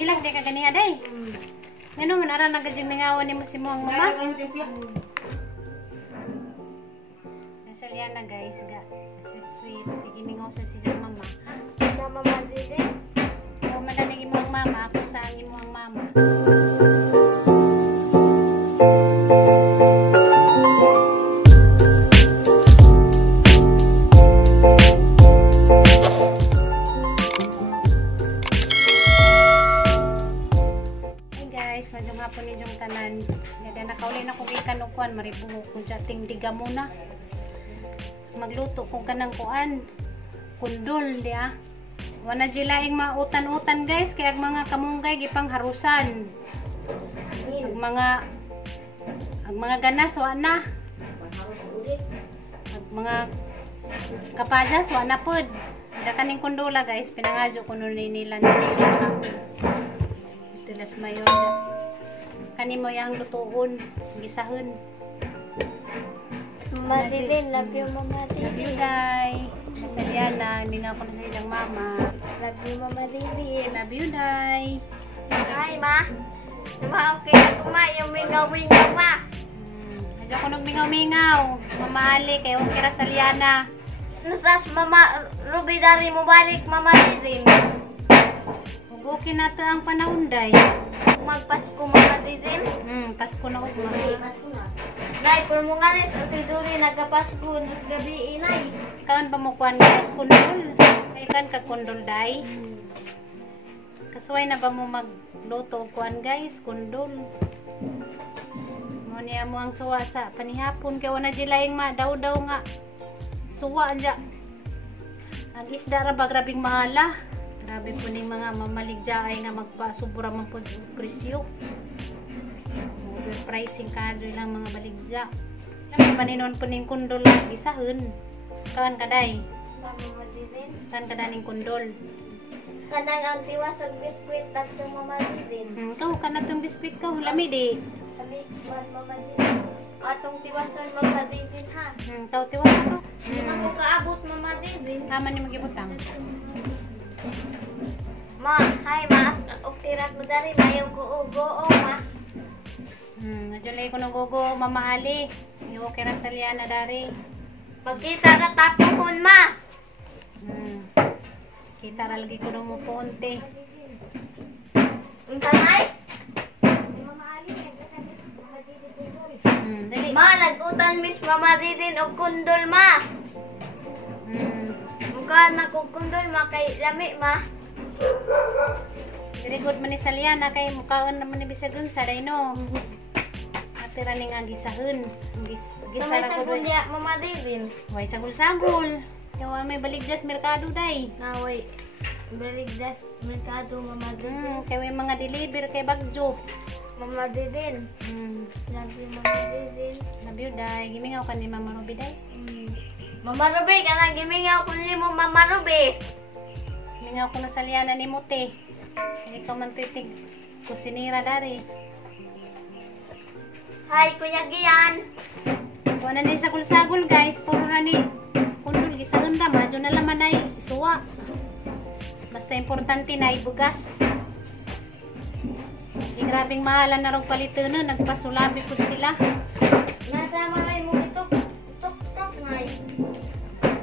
Ilag di ka ganiha day. Ngano man ara nagajing mingawan nimo si mo ang mama? Nasalyan na guys ga. Sweet. Igimingaw sa siyang mama. Sa mama didi. O madanig imo ang mama ako sa imo ang mama. Madung hapon ni jong tanan. Gada nakauli na ko gikan og kuan maribuhok kun sa tingdiga muna. Magluto kung kanang kuan. Kundol di ah. Wana jilaing mautan-utan guys kay ag mga kamunggay gipang harusan. Ag mga ganas wa na. Ag mga kapajas wa na pud. Da kaning kundola guys pinangadyo kuno nila nila. Tilas mayon kani mo yang lutuon gisahon. Mama didi, love you mama didi. Love you day. Masaliana, mingaw ko na sa ilang mama. Love you mama didi. Love you day. Hi ma. Ma okay na ma yung mingaw-mingaw ma. Adyo ko nung mingaw-mingaw. Mamaali kay okay ra saliana. Nusas mama Ruby dari mo balik mama didi. Okay na to ang panahon day. Magpasko mama didi. Pasko na ugma. Nay, kung mo nga rin, sa duli nagkapasko, nus gabi inay. Ikaw ba mo kuan guys, kundol? Ikaw ka kundol day. Kasuway na ba mo magluto kuan guys, kundol? Mo niya mo ang suwa sa panihapon kay wala jilaing ma daw nga. Suwa anja. Ang isda ra ba grabing mahala. Grabe po ning mga mamaligyaay nga magpasubra man po presyo. Overpricing kadro lang mga baligya. Lang paninon po ning kundol isahon. Kawan kaday. Mama didi. Kan kadaning kundol. Kanang ang tiwas og biskwit tatlo mama didi. Kau kana tong biskwit ka lami di. Kami mama didi. Atong tiwason mama didi ha. Tao tiwas ko. Di man ko kaabot mama didi. Haman ni magibutang. Ma, hi ma. Uktirat mo dari mayo go ma. Najulay ko ng gogo, mamahali. Yung okay na saliana dari. Pagkita ka tapuhon ma. Kita ra lagi ko ng mupunti. Untanay? Dali. Ma, nagutan miss mama didin og kundol ma. Mukha na kog kundol ma kay lami ma. Very good man ni saliana kay mukhaon naman ni bisagun sa dayno. Atira ning ang gisahon. Gisara ko doy. Niya mama didin. Way sagol-sagol. Yawan may baligdas merkado day. Naway. Baligdas merkado mama didin. Kay may mga deliver kay Bagjo. Mama didin. Love you mama didin. Love you day. Gimingaw ka ni Mama Ruby day. Mama Ruby, kanang gimingaw ko ni mo Mama Ruby. Gimingaw ko na saliana ni Mote. Ikaw man tuitig kusinira dari. Hi, Kuya Gian. Wala na sagol-sagol guys. Puro na ni kundol. Gisahon ra. Madyo na laman ay suwa. Basta importante na ibugas. Di grabing mahalan na rin palito na. Nagpasulabi po sila. Nasa maray mo ito. Tok-tok ngay.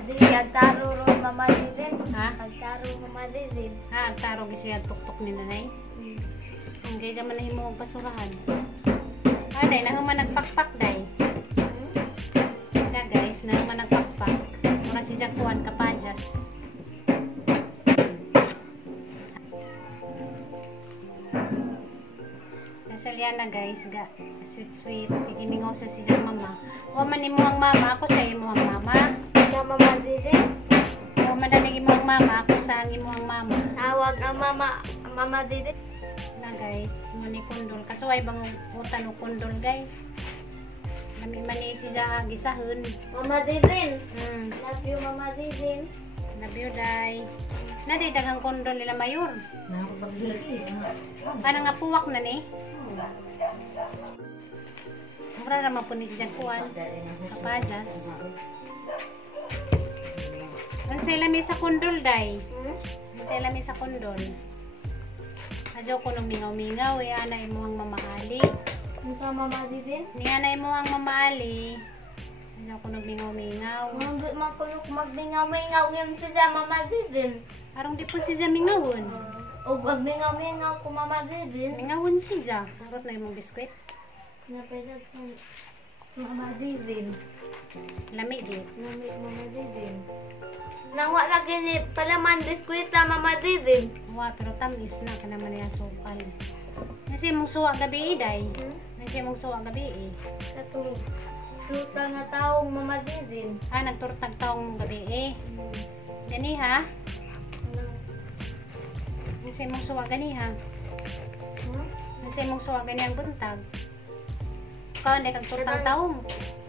Di agtaro ron mama didin. Ha? Agtaro mama didin. Ha, agtarong siya tuk-tuk ni nanay. Ang gaya man na himo ang pasurahan. Day, nahuman nagpakpak day. Guys, nahuman nagpakpak. Mura si Jakuan kapajas. Nasaliana guys, ga sweet. Igimingaw sa si mama. Waman ni mo ang mama, ako sa imo ang mama. Ika mama didin. Waman na imo ang mama, ako sa imo ang mama. Tawag ang mama didin. Na guys, muni kundol kasuway bang utan o kundol guys. Nami mani siya gisahon. Mama didin. Love Love you mama didin. you day. Na di daghang kundol nila mayor. Kana nga puwak na ni. Mura ra man po ni siya kuan. Kapajas. Ang sila mi sa kundol day. Ang sila mi sa kundol. Adyo ko nung mingaw-mingaw, anay mo ang mamaali. Ang sa Mama Didin. Ni anay mo ang mamaali. Adyo ko nung mingaw-mingaw. Mambit makulok magbingaw-mingaw yung sila Mama Didin. Arong di po siya mingawon. O magbingaw-mingaw ko Mama Didin. Mingawon siya. Harot na yung biskwit. Napalag sa Mama Didin. Lami di. Namit Mama Didin. Nangwa lagi ni palaman biskuit sa Mama Didin. Wa, pero tamis na ka naman niya sukal. Kasi mong suwa gabi day. Kasi mong suwa gabi eh. Katong fruta na taong Mama Didin. Ah, nagturtag taong mong gabi eh. Gani ha? Kasi mong suwa gani ha? Kasi mong suwa gani ang buntag. Ikaw, hindi kang turtang taong.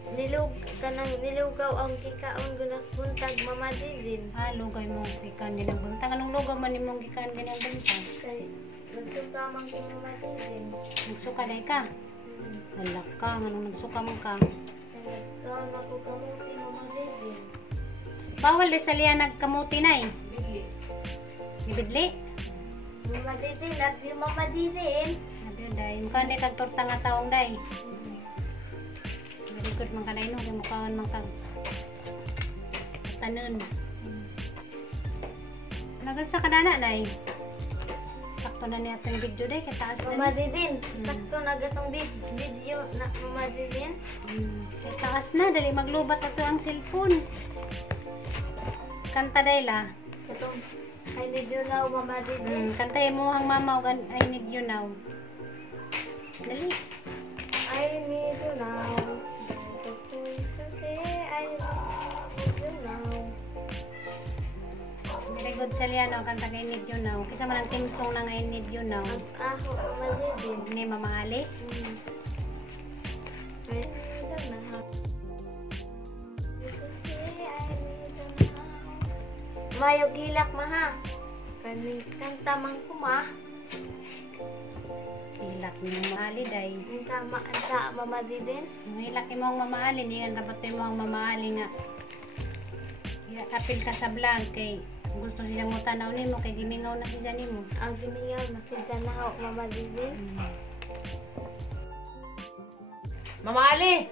Nilugaw ang kikaon gunas buntag Mama Didin. Ah, lugay mo gikan din ang buntag. Anong lugaw man imong gikan din ang buntag? Kay nagsuka man ko Mama Didin. Nagsuka day ka? Wala ka, anong nagsuka man ka? Kay nagkaon ako kamuti Mama Didin. Bawal di sa liya nagkamuti na eh. Ibidli? Mama Didin, love you Mama Didin. Sabi day, mukha hindi kang turta nga taong day. Very good man ka day no, kaya mukhaan man kang tanon. Nagad sa kadana day. Sakto na niya itong video day, kataas na Mama ni. Didin, sakto na gatong video na Mama Didin. Kataas na, dali maglubat ato ang cellphone. Kanta day la. Katong I need you now Mama Didin. Kantay mo ang mama, I need you now. Dali. I need you now. I need you now. Very good sa liya no, kanta kay need you now. Kisa man ang team song ng I need you now. Ako Mama Didin. Ni Mama Ali. I need you now. Mayo gilak maha. Kaning kanta man ko ma. Hilak ni Mama Ali day. Ang tama sa Mama Didin. Hilak mo ang Mama Ali, niyan rabat mo ang Mama Ali nga. Apil ka sa vlog kay gusto siya mo tanaw nimo kay gimingaw na siya nimo. Ang gimiyaw makita na ako Mama Didin. Mama Ali,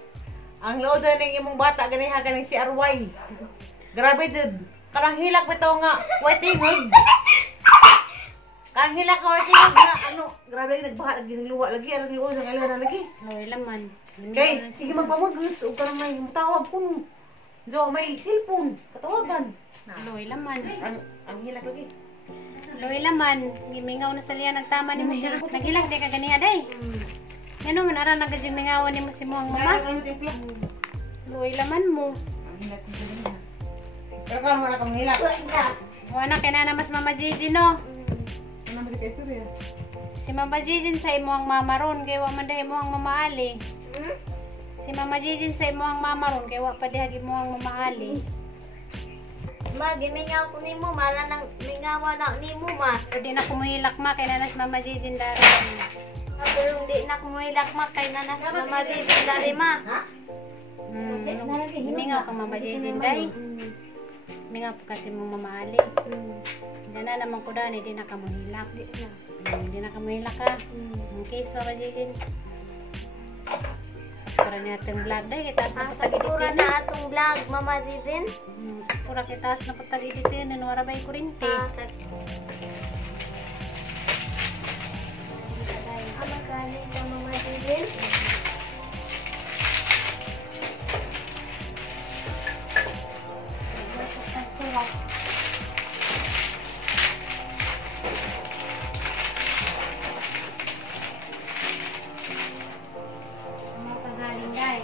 ang load ng imong bata ganiha kaning si Arway. Grabe jud. Karang hilak bitaw nga white tingog. Karang hilak nga white tingog nga ano, grabe nagbaha lagi ng luwa lagi arang luwa sa kalera lagi. Loy laman. Kay sige magpamagos ug karang may mutawag kun. Jo may cellphone, katawagan. Loy laman. Ang hilak lagi. Loy laman, gimingaw na sa liya nagtama nimo. Naghilak di ka ganiha day. Ngano man ara nagadyang mingawan nimo si mo ang mama? Loy laman mo. Ang hilak lagi. Pero kamo na kang hilak. Wala kay na mas Mama Gigi no. Ano man kita istorya? Si Mama Gigi sa imo ang mama ron kay wa man dahi mo ang Mama Ali. Si Mama Gigi sa imo ang mama ron kay wa pa dahi mo ang Mama Ali. Ma, gimingaw ko nimo mara nang mingawa na nimo ma. Pwede na kumuhilak ma kay nanas Mama Gigi dari. Pero di na kumilak ma kay nanas Mama Didin dari ma. Ha? Mingaw ka Mama Gigi day. Mingaw po kasi mo Mama Ali. Diyan na naman ko daan, hindi na ka muhilak. Hindi na ka muhilak ka. Ang case Mama Gigi. Para niya itong vlog day, kita sa patagidit Pura yun. na atong vlog Mama Didin. Pura kita sa patagidit yun, nanwara ba'y kurinte. Ano galing ka Mama Didin? Kamaw kaghaling day.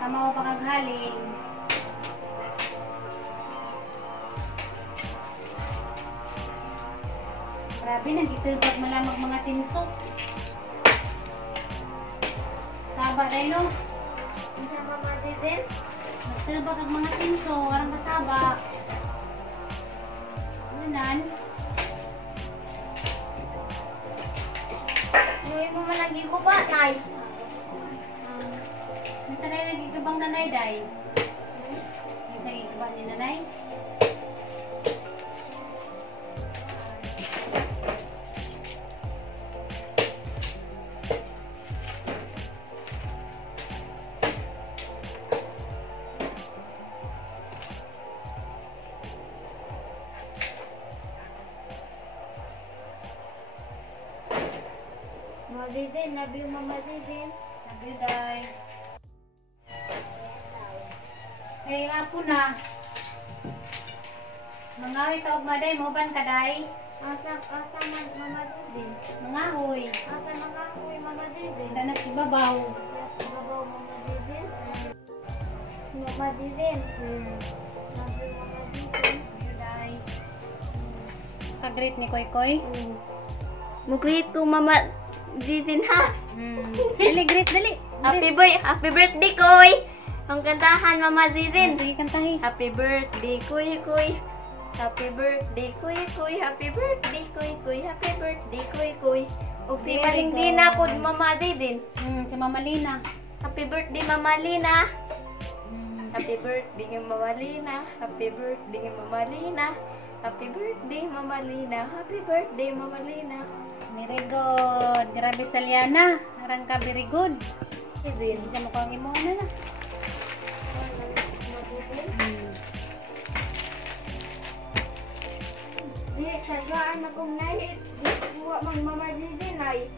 Kamaw pagkaghaling. Grabe, nandito pag malamag mga sinso. Saba day no? Ano sa Mama Didin? Nagtibag ang mga sinso, warang kasaba. Unan. Nuwi mo man lagi ko ba, Nay? Minsan ay nagigabang nanay day. Minsan nagigabang ni nanay. Mama Didin, love you Mama Didin. Love you, day. Hey, hapon na. Mangahoy ka og maday, mauban ka, day. Asa man Mama Didin. Mangahoy. Asa mga kuy Mama Didin. Ganda na si babaw. Babaw Mama Didin. Mama Didin. Love you Mama Didin. Love you, day. Ka-greet ni Koy Koy. Mugreet ko Mama Didin ha. Dali, greet, dali. Happy birthday Koy. Ang kantahan Mama Didin. Sige, kantahin. Happy birthday Koy Koy. Happy birthday Koy Koy. Happy birthday Koy Koy. Happy birthday Koy Koy. O si Very Maring good. Dina po Mama Didin. Si Mama Lina. Happy birthday Mama Lina. Happy birthday Mama Lina. Happy birthday Mama Lina. Happy birthday Mama Lina. Happy birthday Mama Lina. Very good. Grabe sa Liana. Arang ka, very good. Didin. Hindi siya mukhang imo na. Di, sagaan akong nahit. Buwa mang Mama Didin ay.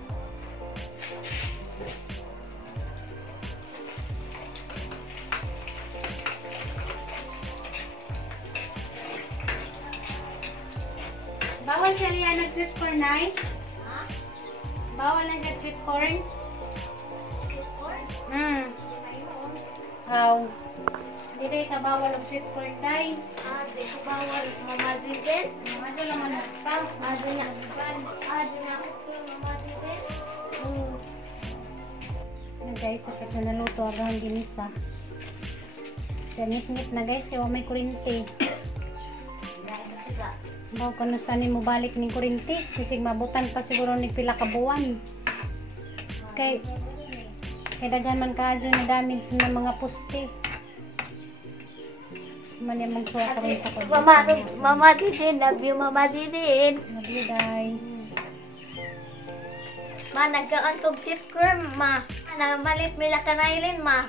Bawal siya Liana sweet corn, Nay? Bawal na siya sweet corn? Aw. Hindi ka bawal ang sweet corn, Day. Di ko bawal Mama Didin. Madyo lang man ka. Ado niya. Ado niya ako Mama Didin. Guys, sakit na naluto agang ginisa. Ganit-ngit na guys, kaya may kurinti. Bawa ko na saan mo balik ng kurinti. Kasi mabutan pa siguro ni pila ka buwan. Kay daghan man kaadyo na damage ng mga poste. Man yung magsuwa ka rin sa kanya. Mama Didin, love you Mama Didin. Love you, Day. Ma, nagkaan kong tip cream, ma. Malit mila kanailin, ma.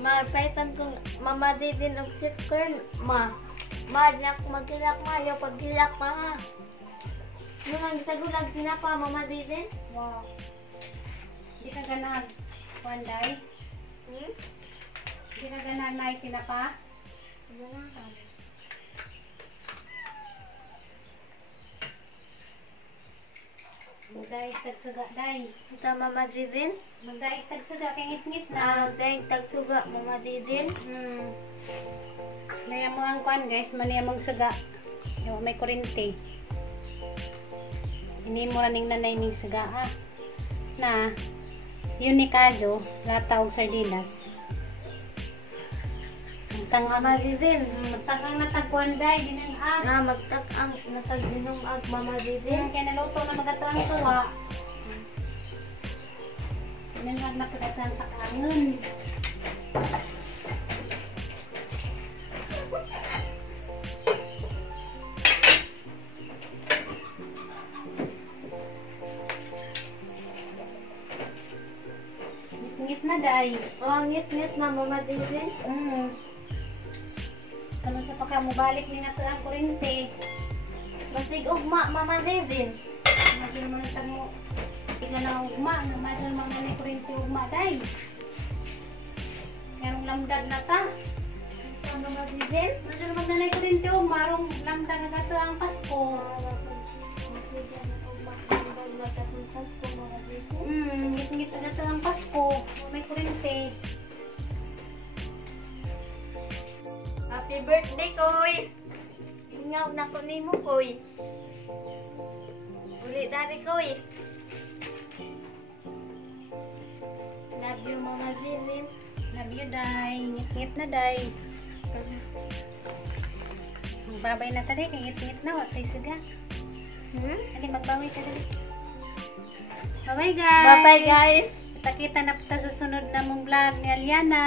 Mapaitan kong Mama Didin og tip cream, ma. Ma, di ako magkilak, ma. Ayaw pagkilak, ma, ha. Nung ang sagulag pinapa, Mama Didin. Wow. Di ka ganag, Juan, Day? Di ka ganag na itinapa? Magdaig tagsuga, Day. Ito, Mama Didin. Magdaig tagsuga, kay ngit-ngit na. Dahil tagsuga, Mama Didin. Maya mo ang kwan guys, maniya mong suga. Yung may kurente. Hindi mo raning nanay ning suga ha. Na, yun ni Kajo, lata og sardinas. Mama Didin. Magtangang natagkuan day, ginanag. Nga, magtag ang natagdinong ag Mama Didin. Kaya naluto na magatrang tuwa. Ginanag na pagkatang takangon. Ngit na day. Oh, ngit-ngit na Mama Didin. Kamu sa pagka mo balik ni nato ang kurente. Basig ugma, Mama Didin. Madyo naman ang mo. Ika na ugma. Madyo naman na kurente ugma day. Karong lamdag na ta. Ito, Mama Didin. Madyo naman na kurente ugma. Arong lamdag na nato ang Pasko. Ngit-ngit na nato ang Pasko. May kurente. Happy birthday, Koy! Ingaw na ko nimo, Koy. Uli dari, Koy. Love you, Mama Didin. Love you, day. Ngit-ngit na, day. Magbabay na tali. Kay ngit-ngit na. Wala tayo suga. Dali, magbabay ka dali. Bye-bye, guys. Bye-bye, guys. Kita-kita na po ta sa sunod na mong vlog ni Aliana.